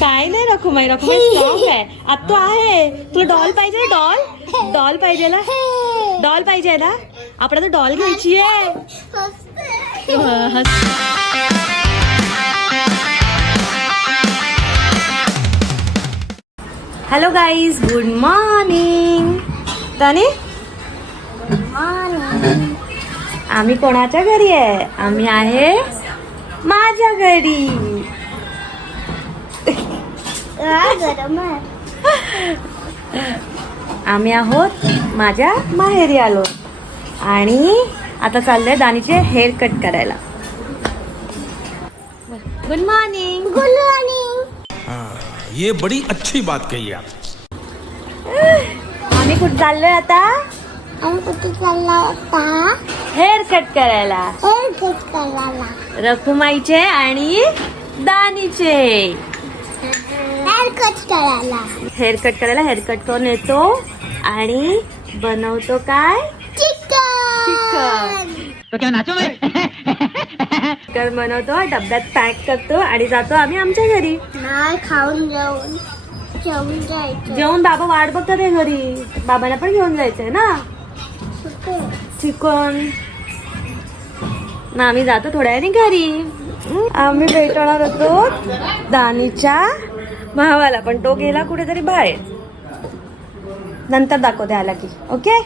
काय नाही रखुमाई, रखुमाई स्ट्रॉंग आहे. आत्तू आहे. तुला डॉल पाहिजे? डॉल डॉल पाहिजे ना? डॉल पाहिजे ना? आपल्याला डॉल घ्यायची आहे. Hello guys, good morning. तानी, आम्ही कोणाच्या घरी आहे? आम्ही आहे माझ्या घरी. आम्ही आहोत माझ्या माहेरी आलो आणि आता चाललंय दानीचे हेअर कट करायला. Good morning. Good morning. ये बड़ी अच्छी बात कही आप. आम्ही कुठे चाललोय आता? हेअर कट करायला. रखुमाईचे आणि दानीचे हेअर कट करायला. हेअर कट करून येतो आणि बनवतो काय? चिकन. चिकन बनवतो, डब्यात पॅक करतो आणि जातो आम्ही आमच्या घरी. खाऊन जेवून बाबा वाट बघतात आहे घरी. बाबांना पण घेऊन जायचंय ना चिकन. ना आम्ही जातो थोड्या वेळाने घरी. आम्ही भेटणार होतो दानीच्या भावाला, पण तो गेला कुठेतरी बाहेर. नंतर दाखवते आला की. ओके.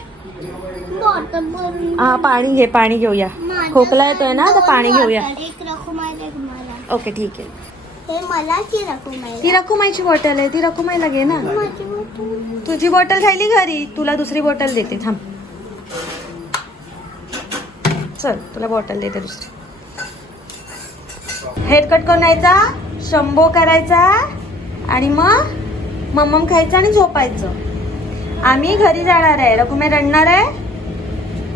हा, पाणी घे, पाणी घेऊया. खोकला येतोय ना, तर पाणी घेऊया. ओके ठीक आहे. ती रखुमाईची बॉटल आहे, ती रखुमाईला घे ना. तुझी बॉटल राहिली घरी, तुला दुसरी बॉटल देते. थांब, चल तुला बॉटल देते दुसरी. हेअर कट करून यायचा, शंभो करायचा आणि मग मम्मम खायचं आणि झोपायचं. आम्ही घरी जाणार आहे. रखुमाई रडणार आहे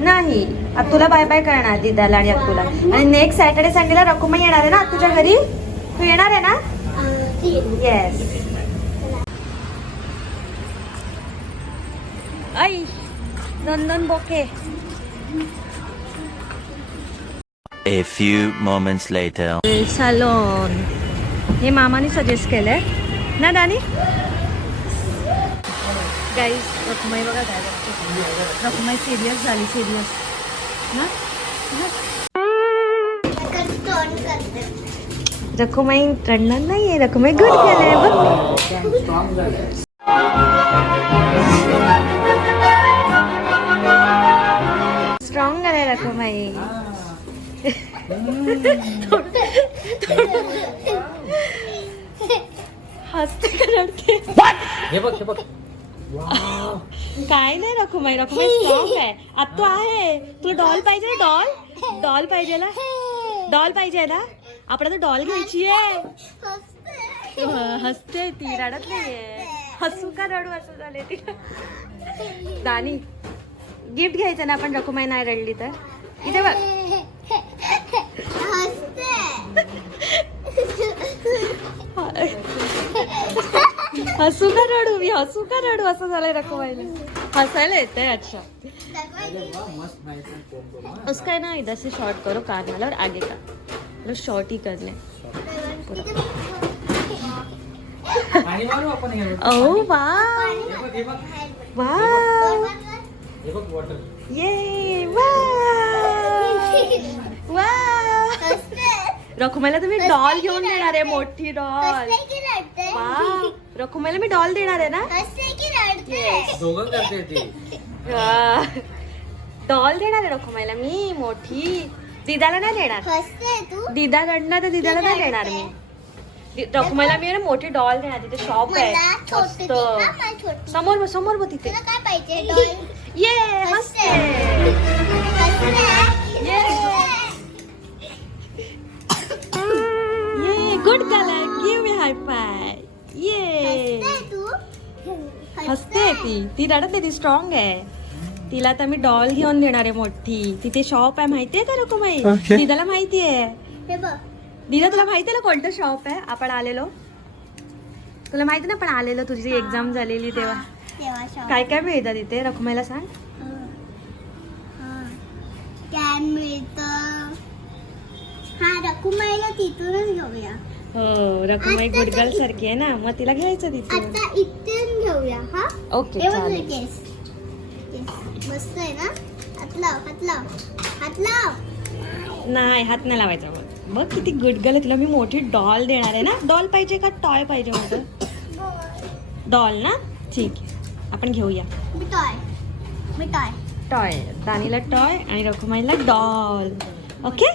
नाही. अत्तूला बाय बाय करणार, दिदाला आणि अत्तूला. आणि नेक्स्ट सॅटर्डे संडेला रखुमाई येणार आहे ना तुझ्या घरी. तू येणार आहे ना? येस. आई दोन बोके. A few moments later. सॅलॉन हे मामाने सजेस्ट केलंय ना दानी. गाईज, रखुमाई बघा काय बघते. रखुमाई सिरियस झाली, सिरियस ना. रखुमाई रडणार नाहीये. रखुमाई गुड केलंय बघ. स्ट्रॉंग आहे रखुमाई. हसते का रडते? काय नाही रखुमाई, रखुमाई स्ट्रॉंग आहे. आत्तू आहे. तुला डॉल पाहिजे? डॉल डॉल पाहिजे ना? डॉल पाहिजे ना? आपल्याला डॉल घ्यायची आहे. हसते ती, रडत नाहीये. हसू का रडू असं झाले ती. दानी, गिफ्ट घ्यायचं ना आपण. रखुमाई नाही रडली तर. इथे बघ. हसू का रडू? मी हसू का रडू असं झालंय रखुमाईला. हसायला येतंय. अच्छा, उसका है ना इधर से शॉर्ट करो कान वाला और आगे का मतलब शॉर्ट ही कर ले. ओह वाह वाह, ये वाह. रखुमाईला तुम्ही डॉल घेऊन देणार आहे, मोठी डॉल. वाह, रखुमाईला मी डॉल देणार आहे ना. डॉल देणार आहे रखुमाईला मी मोठी. दिदाला नाही देणार. दिदा रडणार तर दिदाला नाही देणार मी. रखुमाईला मी मोठी डॉल देणार. तिथे शॉप आहे मस्त. समोर समोर बघ तिथे. ये हसते. ये गुड कलर. गिव मी हाय फाय. ये हसते ती रडत नाही. ती स्ट्रॉंग आहे. तिला आता मी डॉल घेऊन देणार आहे मोठी. तिथे शॉप आहे माहितीये का रखुमाई? दिदाला माहिती आहे. दिदा तुला माहिती आहे ना कोणतं शॉप आहे आपण आलेलो? तुला माहिती ना आपण आलेलो, तुझी एक्झाम झालेली तेव्हा. काय काय मिळतं तिथे रखुमाईला सांग. कॅन मिळतं. हा रखुमाईला तिथूनच घेऊया. हो रकुमाई गुडगल सारखी आहे ना, मग तिला घ्यायचं तिथे. आता इथून घेऊया हा. ओके हे बघ चालेल. केस. केस मस्त आहे ना. हात लाव, हात लाव, हात लाव. नाही हात नाही लावायचा. बघ किती गुडगल आहे. तुला मी मोठी डॉल देणार आहे ना. डॉल पाहिजे का टॉय पाहिजे माझं? डॉल ना, ठीक आहे आपण घेऊया. मिठाई. टॉय, दानीला टॉय आणि रकुमाईला डॉल. ओके.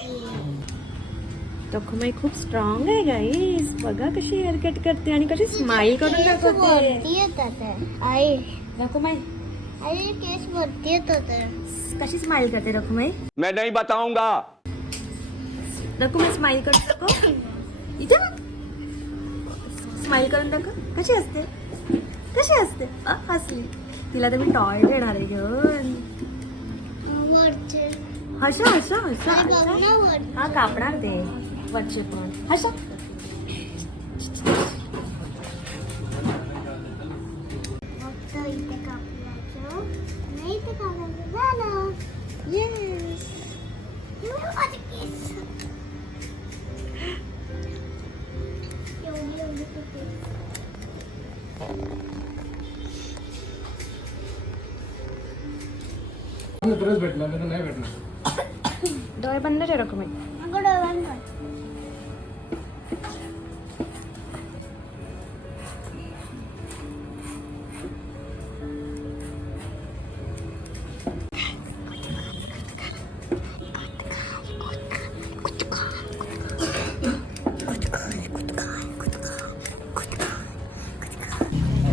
रकुमाई खूप स्ट्रॉंग आहे गाईस. बघा कशी हेअर कट करते आणि कशी स्माइल करून दाखवते. आई रकुमाई आई केस वरती येतात. कशी स्माइल करते रकुमाई. मैं नहीं बताऊंगा. रकुमाई स्माइल करून दाखव. इथे स्माइल करून दाखव. कशी असते, कशी असते. हसली. तिला तर मी टॉय देणार आहे घेऊन. वरचे हशा हशा हशा आई बघ हशा. ना वर. हा कापणार ते वरचे पण. हशा. फक्त इथे कापल्याचं नाही, इथे कापायचं झालं. येस. माझे केस एवढी केस. भेटला नाही भेटला. डोळे बंद ठेव रकुमाई. अगं डोळ्यात घाल.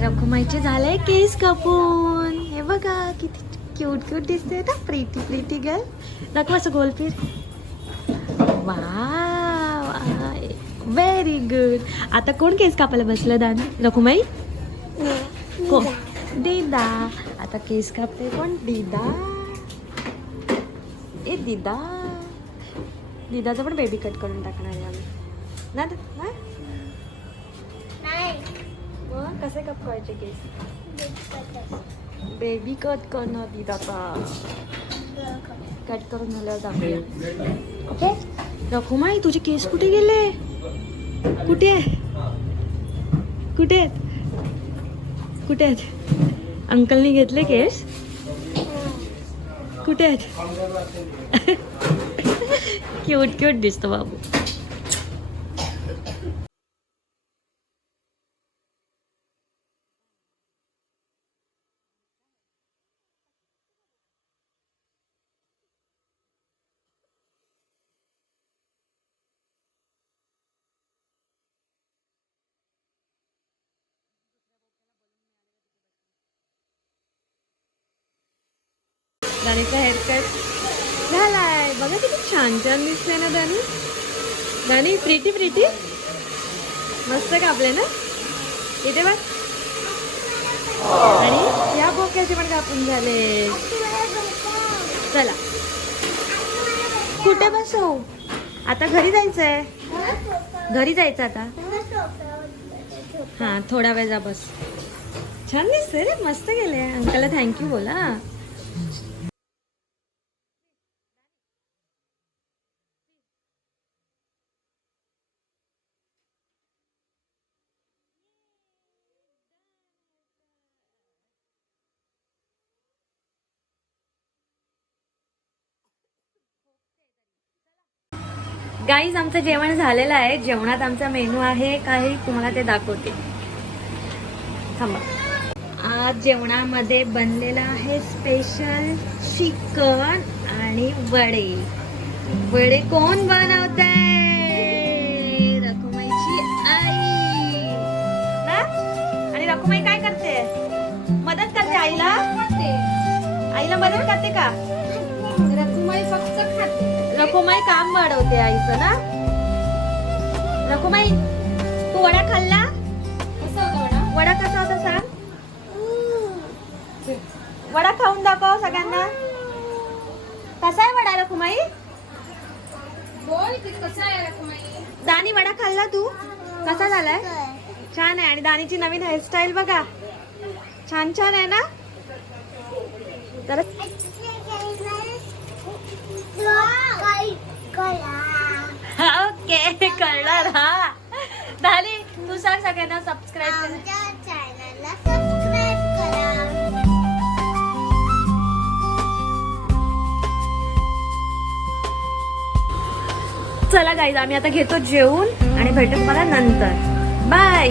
रकुमाईचे झाले केस कापून. हे बघा किती क्यूट क्यूट दिसते ना. Pretty pretty girl. रकू असं गोल फिर. Very good. आता कोण केस कापायला बसलं दानी. रकुमाई कोण. दीदा. आता केस कापते कोण. दीदा. ए दीदा. दीदाचं पण बेबी कट करून टाकणार आहे आम्ही ना. नाही मग कसे कापवायचे केस. बेबी कट करणार दीदाचा. कट करून झाल्यावर दाखवूया. ओके. रकुमाई तुझे केस कुठे गेले. कुठे आहे, कुठे आहेत, कुठे आहेत. अंकलनी घेतले केस. कुठे आहेत. क्यूट क्यूट दिसतो बाबू. दानीचा हेअरकट झालाय. बघा किती छान छान दिसते ना दानी. दानी प्रीटी प्रीटी मस्त कापले ना. इथे बघ. आणि या बोक्याचे पण कापून झाले. चला कुठे बसू आता. घरी जायचंय. घरी जायचं आता. हा थोडा वेळ जा बस. छान दिसते रे. मस्त गेले. अंकलला थँक्यू बोला. गाईज आमचं जेवण झालेलं आहे. जेवणात आमचा मेनू आहे काही तुम्हाला ते दाखवते. थांबा. आज जेवणामध्ये बनलेलं आहे स्पेशल चिकन आणि वडे. वडे कोण बनवतंय. रकुमाईची आई ना. आणि रकुमाई काय करते. मदत करते आईला. आईला मदत करते का. रकुमाई फक्त खाते. रकुमाई काम वाढवते आईचं ना. रकुमाई तू वडा खाल्ला. वडा कसा होता सांग. वडा खाऊन दाखव सगळ्यांना. कसा आहे वडा रकुमाई. कसा आहे रकुमाई. दानी वडा खाल्ला तू. कसा झालाय. छान आहे. आणि दानीची नवीन हेअरस्टाईल बघा. छान छान आहे ना. तर ओके कळणार. हा झाली. तू सांग सगळ्यांना सबस्क्राईब करा. आमच्या चॅनलला सबस्क्राईब करा. चला गाईज आम्ही आता घेतो जेवून आणि भेटू तुम्हाला नंतर. बाय.